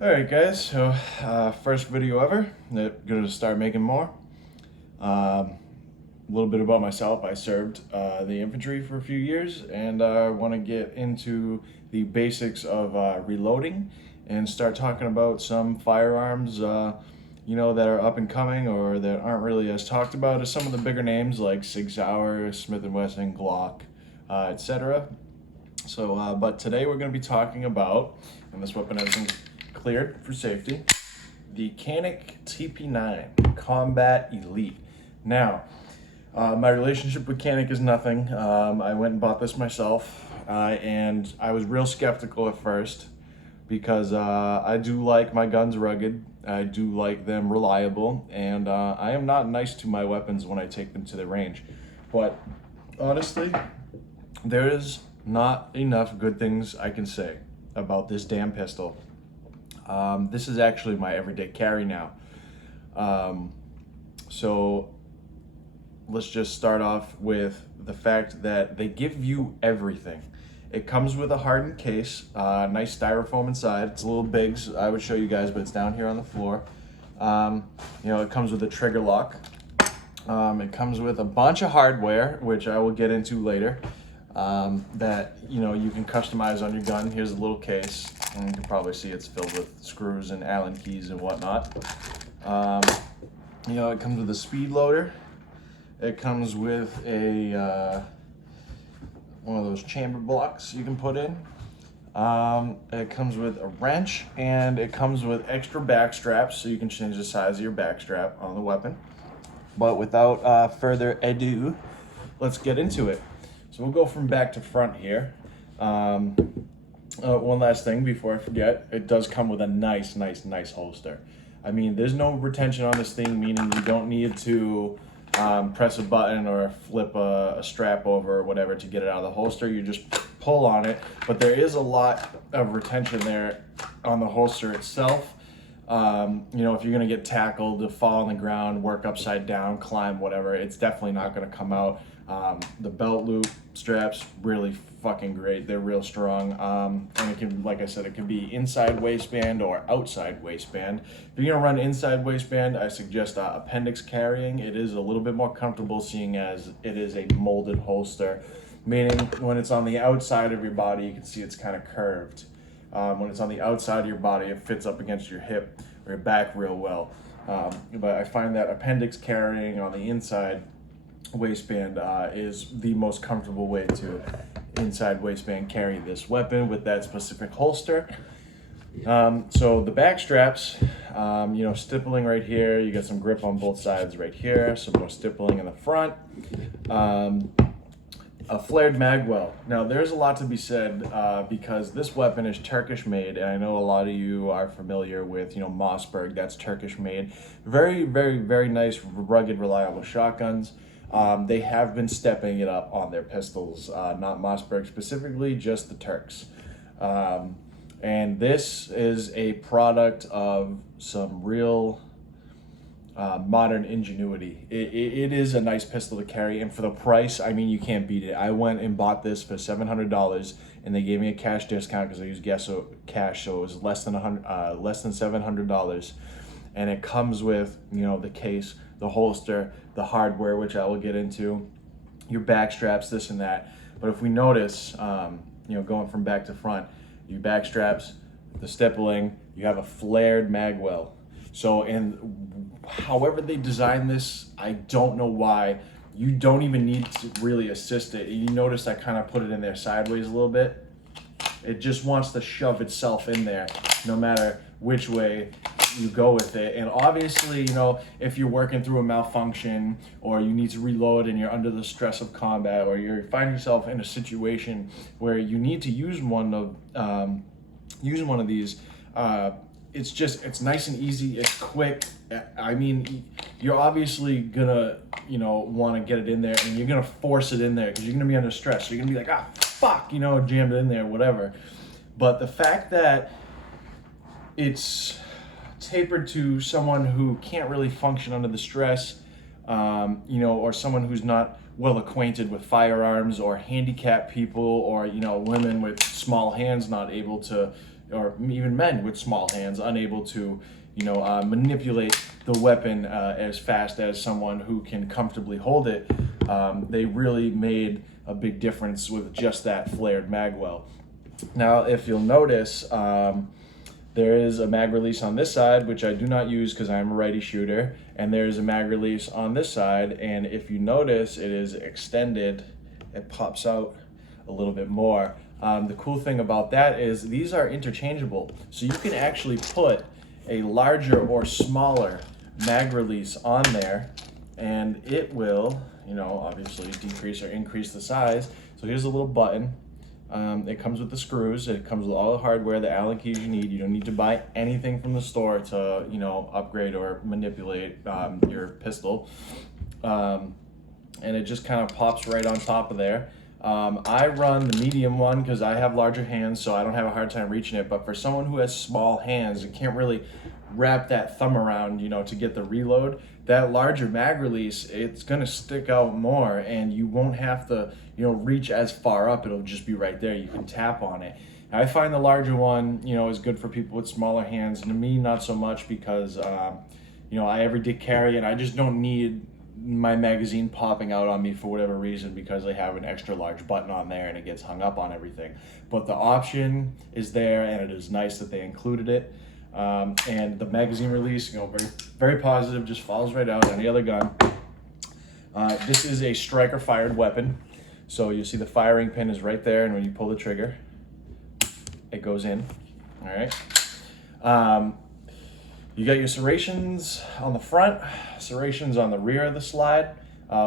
Alright guys, so first video ever, gonna start making more. A little bit about myself. I served the infantry for a few years, and I want to get into the basics of reloading and start talking about some firearms that are up and coming or that aren't really as talked about as some of the bigger names like Sig Sauer, Smith & Wesson, Glock, etc. So, but today we're going to be talking about, and this weapon everything's cleared for safety, the Canik TP9 Combat Elite. Now, my relationship with Canik is nothing. I went and bought this myself, and I was real skeptical at first because I do like my guns rugged. I do like them reliable, and I am not nice to my weapons when I take them to the range. But honestly, there is not enough good things I can say about this damn pistol. This is actually my everyday carry now. So let's just start off with the fact that they give you everything. It comes with a hardened case, nice styrofoam inside. It's a little big, so I would show you guys, but it's down here on the floor. It comes with a trigger lock. It comes with a bunch of hardware, which I will get into later, that you can customize on your gun. Here's a little case, and you can probably see it's filled with screws and Allen keys and whatnot. It comes with a speed loader. It comes with a one of those chamber blocks you can put in. It comes with a wrench, and it comes with extra back straps so you can change the size of your back strap on the weapon. But without further ado, let's get into it. So we'll go from back to front here. One last thing before I forget, it does come with a nice holster. I mean, there's no retention on this thing, meaning you don't need to press a button or flip a strap over or whatever to get it out of the holster. You just pull on it, but there is a lot of retention there on the holster itself. If you're gonna get tackled, to fall on the ground, work upside down, climb, whatever, it's definitely not gonna come out. The belt loop straps, really fucking great. They're real strong. And it can, like I said, it can be inside waistband or outside waistband. If you're gonna run inside waistband, I suggest appendix carrying. It is a little bit more comfortable, seeing as it is a molded holster, meaning when it's on the outside of your body, you can see it's kind of curved. When it's on the outside of your body, it fits up against your hip or your back real well. But I find that appendix carrying on the inside waistband is the most comfortable way to inside waistband carry this weapon with that specific holster. So the back straps, stippling right here. You got some grip on both sides right here, some more stippling in the front. A flared magwell. Now there's a lot to be said because this weapon is Turkish made, and I know a lot of you are familiar with Mossberg. That's Turkish made. Very nice, rugged, reliable shotguns. They have been stepping it up on their pistols, not Mossberg specifically, just the Turks. And this is a product of some real modern ingenuity. It is a nice pistol to carry, and for the price, I mean, you can't beat it. I went and bought this for $700, and they gave me a cash discount because I used cash, so it was less than $700. And it comes with the case, the holster, the hardware, which I will get into, your back straps, this and that. But if we notice, going from back to front, your back straps, the stippling, you have a flared magwell. So, and however they design this, I don't know why. You don't even need to really assist it. You notice I kind of put it in there sideways a little bit. It just wants to shove itself in there, no matter which way you go with it. And obviously, if you're working through a malfunction, or you need to reload and you're under the stress of combat, or you find yourself in a situation where you need to use one of these, it's nice and easy, it's quick. I mean, you're obviously gonna want to get it in there, and you're gonna force it in there because you're gonna be under stress. So you're gonna be like, fuck, jammed it in there, whatever. But the fact that it's tapered to someone who can't really function under the stress, or someone who's not well acquainted with firearms, or handicapped people, or women with small hands not able to, or even men with small hands unable to manipulate the weapon as fast as someone who can comfortably hold it. They really made a big difference with just that flared mag well. Now, if you'll notice, there is a mag release on this side, which I do not use because I'm a righty shooter, and there's a mag release on this side, and if you notice, it is extended. It pops out a little bit more. The cool thing about that is these are interchangeable, so you can actually put a larger or smaller mag release on there, and it will, obviously decrease or increase the size. So here's a little button. It comes with the screws. It comes with all the hardware, the Allen keys you need. You don't need to buy anything from the store to, upgrade or manipulate your pistol. And it just kind of pops right on top of there. I run the medium one because I have larger hands, so I don't have a hard time reaching it. But for someone who has small hands and can't really wrap that thumb around, to get the reload, that larger mag release, it's gonna stick out more, and you won't have to, reach as far up. It'll just be right there. You can tap on it. I find the larger one, is good for people with smaller hands. And to me, not so much, because, I ever did carry, and I just don't need my magazine popping out on me for whatever reason, because I have an extra large button on there and it gets hung up on everything. But the option is there, and it is nice that they included it. And the magazine release, very, very positive, just falls right out any other gun. This is a striker fired weapon. So you see the firing pin is right there, and when you pull the trigger, it goes in. All right. You got your serrations on the front, serrations on the rear of the slide,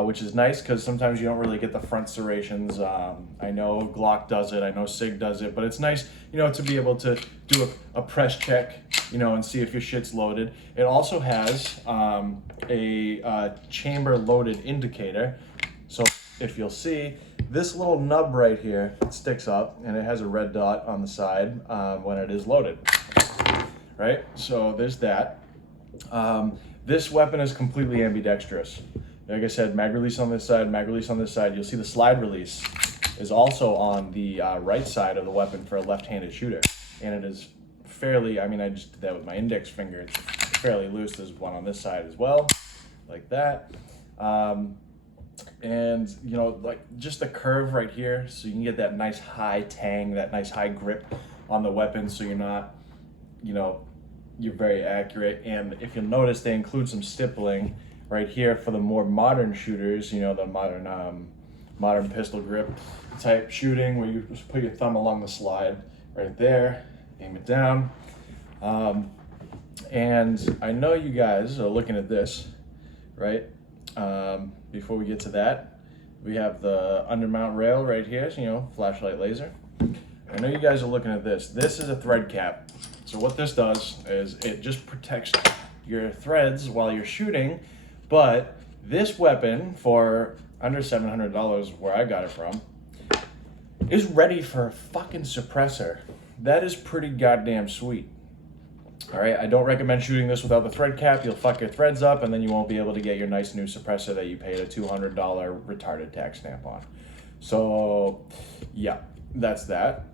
which is nice because sometimes you don't really get the front serrations. I know Glock does it, I know SIG does it, but it's nice, to be able to do a press check, and see if your shit's loaded. It also has a chamber loaded indicator. So if you'll see, this little nub right here sticks up, and it has a red dot on the side when it is loaded. Right, so there's that. This weapon is completely ambidextrous. Like I said, mag release on this side, mag release on this side. You'll see the slide release is also on the right side of the weapon for a left-handed shooter. And it is fairly, I just did that with my index finger. It's fairly loose. There's one on this side as well, like that. And, like just the curve right here, so you can get that nice high tang, that nice high grip on the weapon, so you're not, you're very accurate. And if you'll notice, they include some stippling right here for the more modern shooters, the modern pistol grip type shooting, where you just put your thumb along the slide right there, aim it down. And I know you guys are looking at this, right? Before we get to that, we have the undermount rail right here, flashlight laser. I know you guys are looking at this. This is a thread cap. So what this does is it just protects your threads while you're shooting, but this weapon, for under $700 where I got it from, is ready for a fucking suppressor. That is pretty goddamn sweet. All right, I don't recommend shooting this without the thread cap. You'll fuck your threads up, and then you won't be able to get your nice new suppressor that you paid a $200 retarded tax stamp on. So yeah, that's that.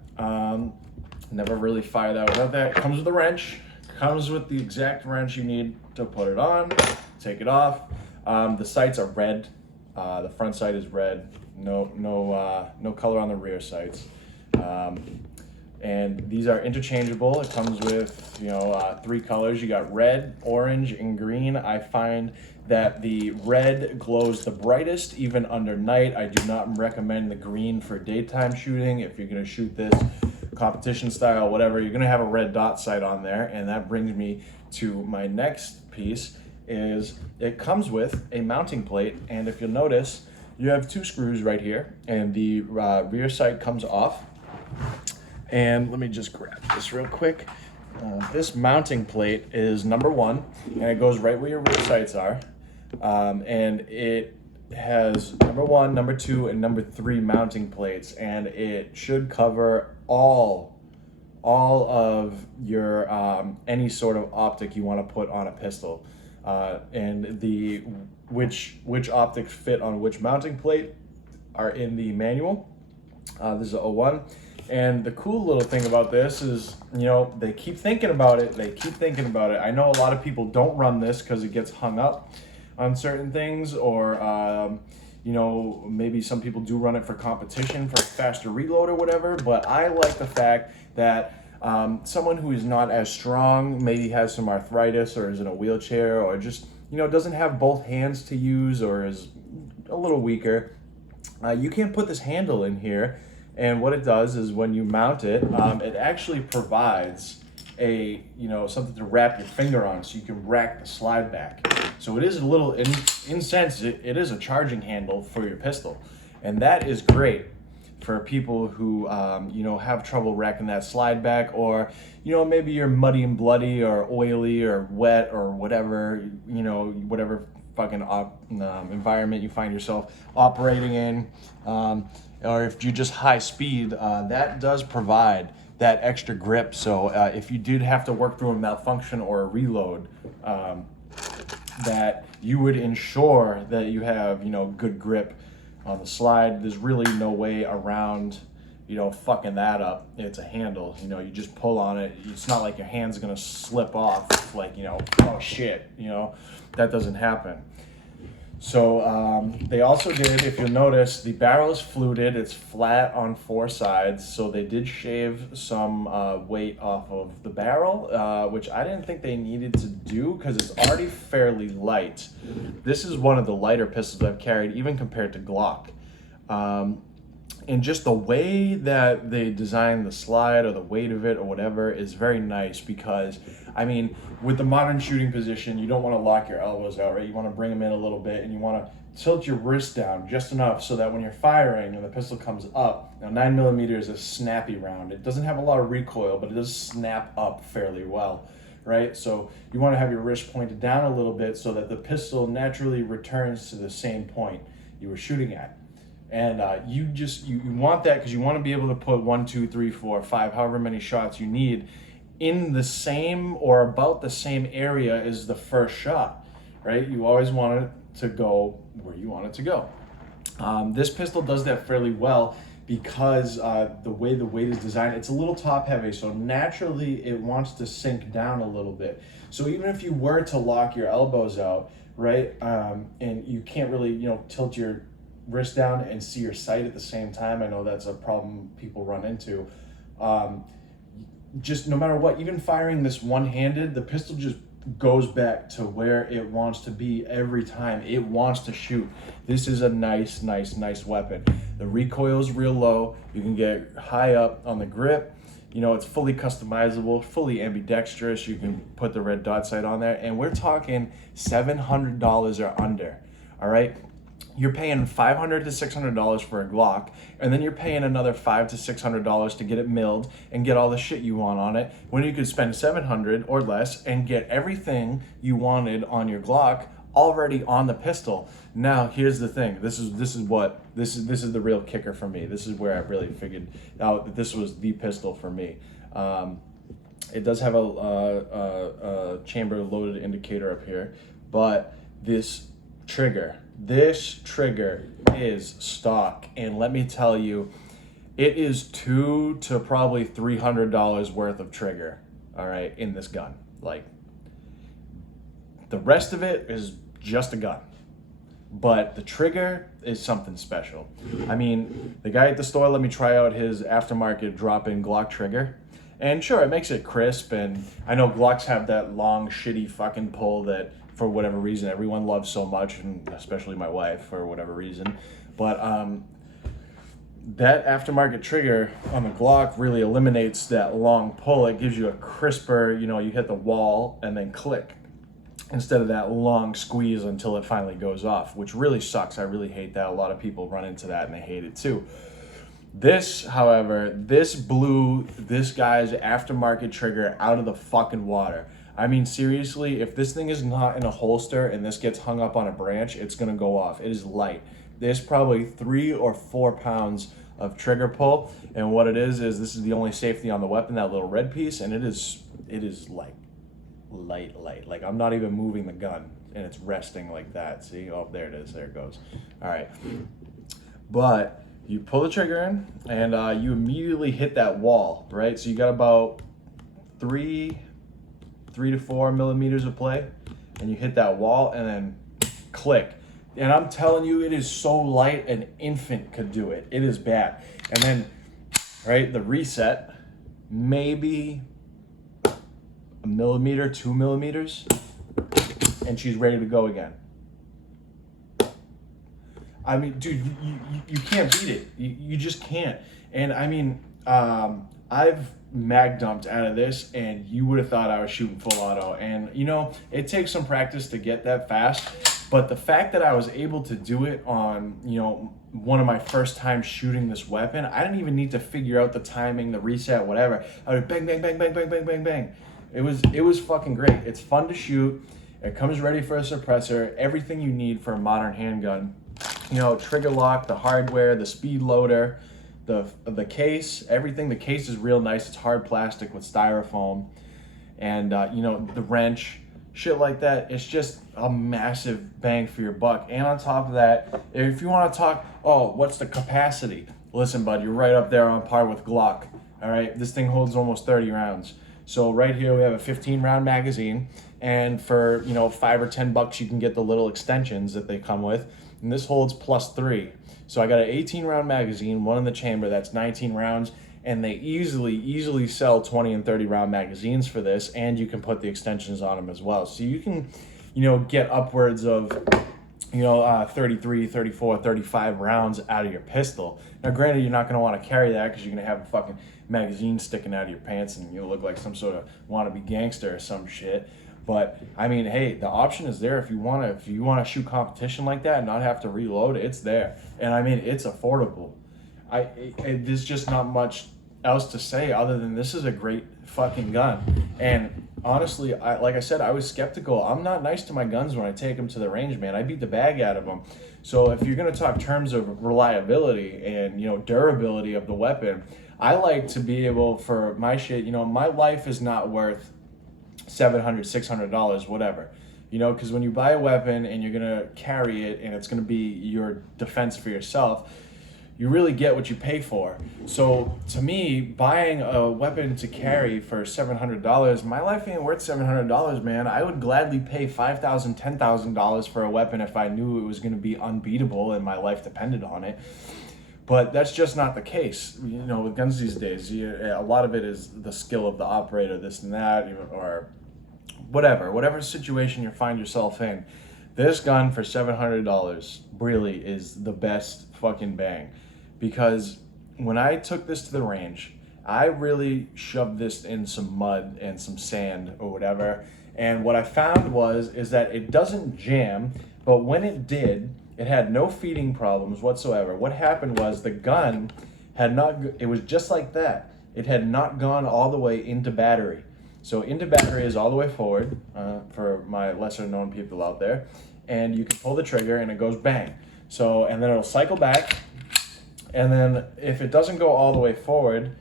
Never really fire that without that. Comes with a wrench. Comes with the exact wrench you need to put it on. Take it off. The sights are red. The front sight is red. No color on the rear sights. And these are interchangeable. It comes with 3 colors. You got red, orange, and green. I find that the red glows the brightest even under night. I do not recommend the green for daytime shooting. If you're gonna shoot this competition style, whatever, you're gonna have a red dot sight on there. And that brings me to my next piece. Is it comes with a mounting plate, and if you'll notice, you have 2 screws right here, and the rear sight comes off. And let me just grab this real quick. This mounting plate is number 1, and it goes right where your rear sights are. And it has number 1, number 2, and number 3 mounting plates, and it should cover all of your any sort of optic you want to put on a pistol. and the which optics fit on which mounting plate are in the manual. This is a 01. And the cool little thing about this is, you know, they keep thinking about it. They keep thinking about it. I know a lot of people don't run this because it gets hung up on certain things, or, you know, maybe some people do run it for competition, for a faster reload or whatever. But I like the fact that someone who is not as strong, maybe has some arthritis or is in a wheelchair, or just, you know, doesn't have both hands to use, or is a little weaker, you can put this handle in here. And what it does is when you mount it, it actually provides a, you know, something to wrap your finger on so you can rack the slide back. So it is a little, in sense, it is a charging handle for your pistol. And that is great for people who, you know, have trouble racking that slide back, or, you know, maybe you're muddy and bloody or oily or wet or whatever, you know, whatever fucking environment you find yourself operating in. Or if you're just high speed, that does provide that extra grip. So if you did have to work through a malfunction or a reload, that you would ensure that you have, you know, good grip on the slide. There's really no way around, you know, fucking that up. It's a handle, you know, you just pull on it. It's not like your hand's gonna slip off, like, you know, oh shit, you know, that doesn't happen. So they also did, if you'll notice, the barrel is fluted. It's flat on 4 sides. So they did shave some weight off of the barrel, which I didn't think they needed to do because it's already fairly light. This is one of the lighter pistols I've carried, even compared to Glock. And just the way that they designed the slide, or the weight of it or whatever, is very nice, because I mean, with the modern shooting position, you don't want to lock your elbows out, right? You want to bring them in a little bit, and you want to tilt your wrist down just enough so that when you're firing and the pistol comes up, now 9mm is a snappy round. It doesn't have a lot of recoil, but it does snap up fairly well, right? So you want to have your wrist pointed down a little bit so that the pistol naturally returns to the same point you were shooting at. And you want that because you want to be able to put 1, 2, 3, 4, 5, however many shots you need in the same or about the same area as the first shot, right? You always want it to go where you want it to go. This pistol does that fairly well because the way the weight is designed, it's a little top heavy, so naturally it wants to sink down a little bit. So even if you were to lock your elbows out, right, and you can't really, you know, tilt your wrist down and see your sight at the same time, I know that's a problem people run into. Just no matter what, even firing this one-handed, the pistol just goes back to where it wants to be every time it wants to shoot. This is a nice weapon. The recoil is real low. You can get high up on the grip. You know, it's fully customizable, fully ambidextrous. You can put the red dot sight on there, and we're talking $700 or under, all right? You're paying $500 to $600 for a Glock, and then you're paying another $500 to $600 to get it milled and get all the shit you want on it, when you could spend $700 or less and get everything you wanted on your Glock already on the pistol. Now, here's the thing. This is the real kicker for me. This is where I really figured out that this was the pistol for me. It does have a chamber loaded indicator up here, but this trigger is stock, and let me tell you, it is $200 to probably $300 worth of trigger, all right, in this gun. Like, the rest of it is just a gun, but the trigger is something special. I mean, the guy at the store let me try out his aftermarket drop-in Glock trigger, and sure, it makes it crisp, and I know Glocks have that long, shitty fucking pull that, for whatever reason, everyone loves so much, and especially my wife, for whatever reason. But that aftermarket trigger on the Glock really eliminates that long pull. It gives you a crisper, you know, you hit the wall and then click, instead of that long squeeze until it finally goes off, which really sucks. I really hate that. A lot of people run into that and they hate it too. This, however, this blew this guy's aftermarket trigger out of the fucking water. I mean, seriously, if this thing is not in a holster and this gets hung up on a branch, it's gonna go off. It is light. There's probably 3 or 4 pounds of trigger pull, and what it is this is the only safety on the weapon, that little red piece, and it is light. light. Like I'm not even moving the gun and it's resting like that. See, oh, there it is, there it goes. All right, but you pull the trigger in and you immediately hit that wall, right? So you got about 3 to 4 millimeters of play, and you hit that wall and then click. And I'm telling you, it is so light, an infant could do it. It is bad. And then, right, the reset, maybe a millimeter, 2 millimeters, and she's ready to go again. I mean, dude, you can't beat it. You just can't. And I mean, I've mag dumped out of this, and you would have thought I was shooting full auto. And you know, it takes some practice to get that fast. But the fact that I was able to do it on, you know, one of my first times shooting this weapon, I didn't even need to figure out the timing, the reset, whatever. I would bang, bang, bang, bang, bang, bang, bang, bang. It was fucking great. It's fun to shoot. It comes ready for a suppressor. Everything you need for a modern handgun. You know, trigger lock, the hardware, the speed loader, the case, everything. The case is real nice. It's hard plastic with styrofoam, and you know, the wrench, shit like that. It's just a massive bang for your buck. And on top of that, if you want to talk, oh, what's the capacity? Listen, bud, you're right up there on par with Glock. All right, this thing holds almost 30 rounds. So right here we have a 15 round magazine, and for, you know, $5 or $10 you can get the little extensions that they come with, and this holds +3. So I got an 18 round magazine, one in the chamber, that's 19 rounds, and they easily sell 20 and 30 round magazines for this, and you can put the extensions on them as well. So you can, you know, get upwards of, you know, 33, 34, 35 rounds out of your pistol. Now, granted, you're not going to want to carry that because you're going to have a fucking magazine sticking out of your pants and you'll look like some sort of wannabe gangster or some shit. But I mean, hey, the option is there if you want to. If you want to shoot competition like that and not have to reload, it's there. And I mean, it's affordable. There's just not much else to say other than this is a great fucking gun. And honestly, like I said, I was skeptical. I'm not nice to my guns when I take them to the range, man. I beat the bag out of them. So if you're gonna talk terms of reliability and, you know, durability of the weapon, I like to be able, for my shit, you know, my life is not worth $700, $600, whatever. You know, because when you buy a weapon and you're gonna carry it and it's gonna be your defense for yourself, you really get what you pay for. So to me, buying a weapon to carry for $700, my life ain't worth $700, man. I would gladly pay $5,000, $10,000 for a weapon if I knew it was gonna be unbeatable and my life depended on it. But that's just not the case. You know, with guns these days, a lot of it is the skill of the operator, this and that, or whatever situation you find yourself in. This gun for $700 really is the best fucking bang. Because when I took this to the range, I really shoved this in some mud and some sand or whatever. And what I found is that it doesn't jam, but when it did, it had no feeding problems whatsoever. What happened was the gun had not, it was just like that. It had not gone all the way into battery. So into battery is all the way forward, for my lesser known people out there. And you can pull the trigger and it goes bang. So, and then it'll cycle back. And then if it doesn't go all the way forward,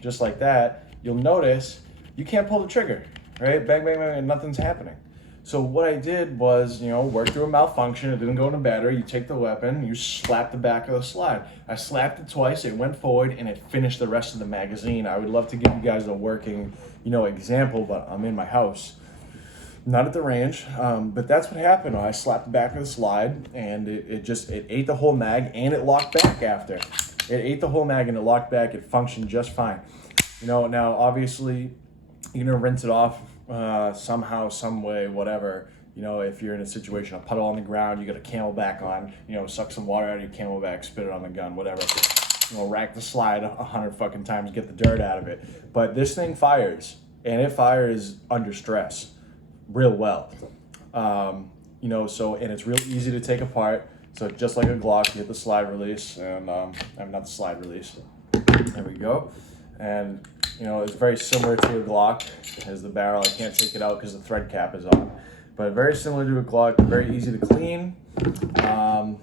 just like that, you'll notice you can't pull the trigger, right? Bang, bang, bang, and nothing's happening. So what I did was, you know, work through a malfunction. It didn't go into battery. You take the weapon, you slap the back of the slide. I slapped it twice, it went forward, and it finished the rest of the magazine. I would love to give you guys a working, you know, example, but I'm in my house, not at the range. But that's what happened. I slapped the back of the slide, and it ate the whole mag, and it locked back after. It ate the whole mag, and it locked back. It functioned just fine. You know, now obviously, you're gonna rinse it off somehow, some way, whatever. You know, if you're in a situation, a puddle on the ground, you got a Camelback on, you know, suck some water out of your Camelback, spit it on the gun, whatever. You know, rack the slide 100 fucking times, get the dirt out of it. But this thing fires, and it fires under stress real well. You know, so, and it's real easy to take apart. So just like a Glock, you hit the slide release, and I'm not the slide release. There we go. And you know, it's very similar to a Glock as the barrel. I can't take it out because the thread cap is on. But very similar to a Glock, very easy to clean.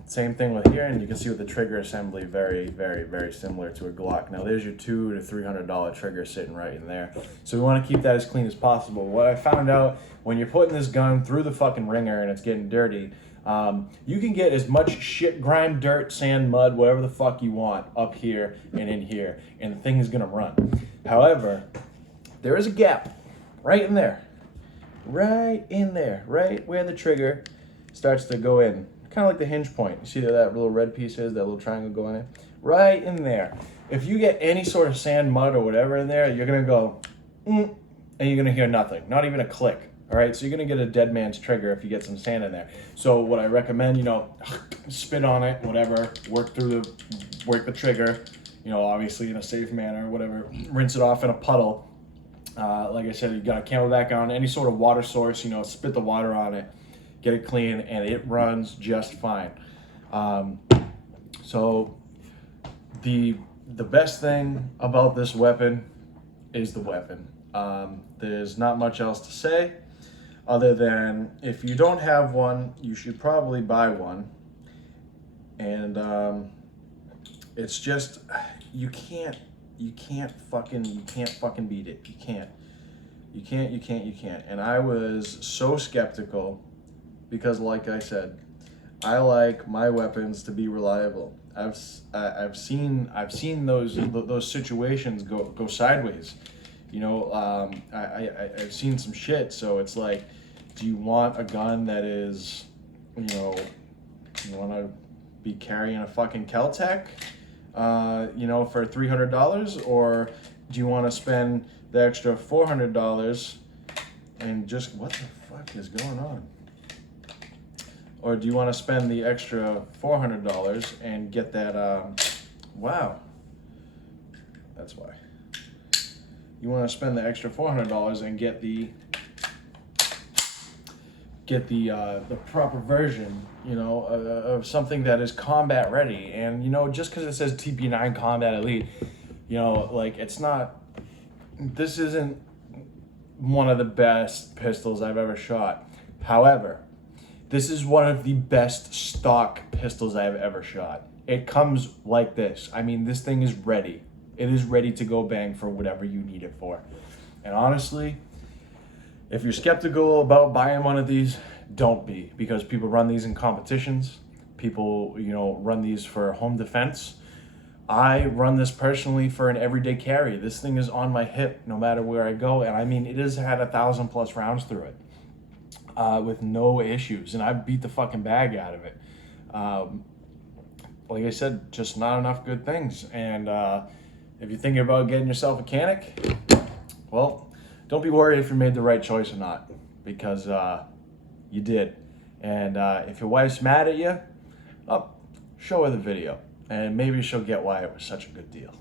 Same thing with here, and you can see with the trigger assembly, very, very, very similar to a Glock. Now there's your $200 to $300 trigger sitting right in there. So we want to keep that as clean as possible. What I found out, when you're putting this gun through the fucking ringer and it's getting dirty, you can get as much shit, grime, dirt, sand, mud, whatever the fuck you want up here and in here, and the thing is gonna run. However, there is a gap right in there, right where the trigger starts to go in. Kind of like the hinge point. You see that little red piece is, that little triangle going in? Right in there. If you get any sort of sand, mud, or whatever in there, you're gonna go, and you're gonna hear nothing, not even a click. All right, so you're gonna get a dead man's trigger if you get some sand in there. So what I recommend, you know, spit on it, whatever, work the trigger, you know, obviously in a safe manner, whatever, rinse it off in a puddle. Like I said, you got a Camelback on, any sort of water source, you know, spit the water on it, get it clean, and it runs just fine. So the best thing about this weapon is the weapon. There's not much else to say other than if you don't have one, you should probably buy one. And it's just, you can't fucking beat it. You can't. And I was so skeptical because, like I said, I like my weapons to be reliable. I've seen those situations go sideways. You know, I've seen some shit. So it's like, do you want a gun that is, you know, you want to be carrying a fucking Kel-Tec, you know, for $300, or do you want to spend the extra $400 and just, what the fuck is going on? Or do you want to spend the extra $400 and get that, wow, that's why. You want to spend the extra $400 and get the proper version, you know, of something that is combat ready. And, you know, just because it says TP9 Combat Elite, you know, like, it's not, this isn't one of the best pistols I've ever shot. However, this is one of the best stock pistols I've ever shot. It comes like this. I mean, this thing is ready. It is ready to go bang for whatever you need it for. And honestly, if you're skeptical about buying one of these, don't be, because people run these in competitions. People, you know, run these for home defense. I run this personally for an everyday carry. This thing is on my hip no matter where I go. And I mean, it has had 1,000+ rounds through it with no issues. And I beat the fucking bag out of it. Like I said, just not enough good things. And if you're thinking about getting yourself a Canik, well, don't be worried if you made the right choice or not, because you did. And if your wife's mad at you, oh, show her the video, and maybe she'll get why it was such a good deal.